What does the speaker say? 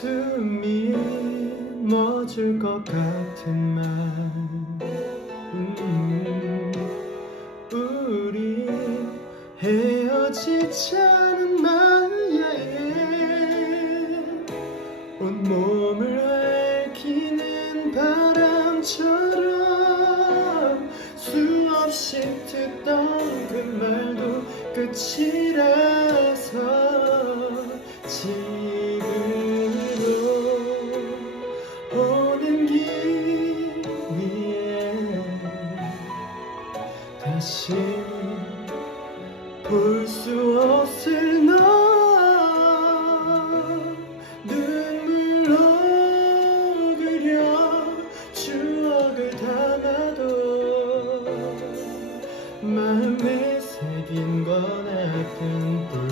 숨이 멎을 것 같은 말. 음, 우리 헤어지자는 말야에 온몸을 앓기는 바람처럼 수없이 듣던 그 말도 끝이라서 다시 볼 수 없을 너 눈물로 그려 추억을 담아도 마음에 새긴 건 아픈 뿐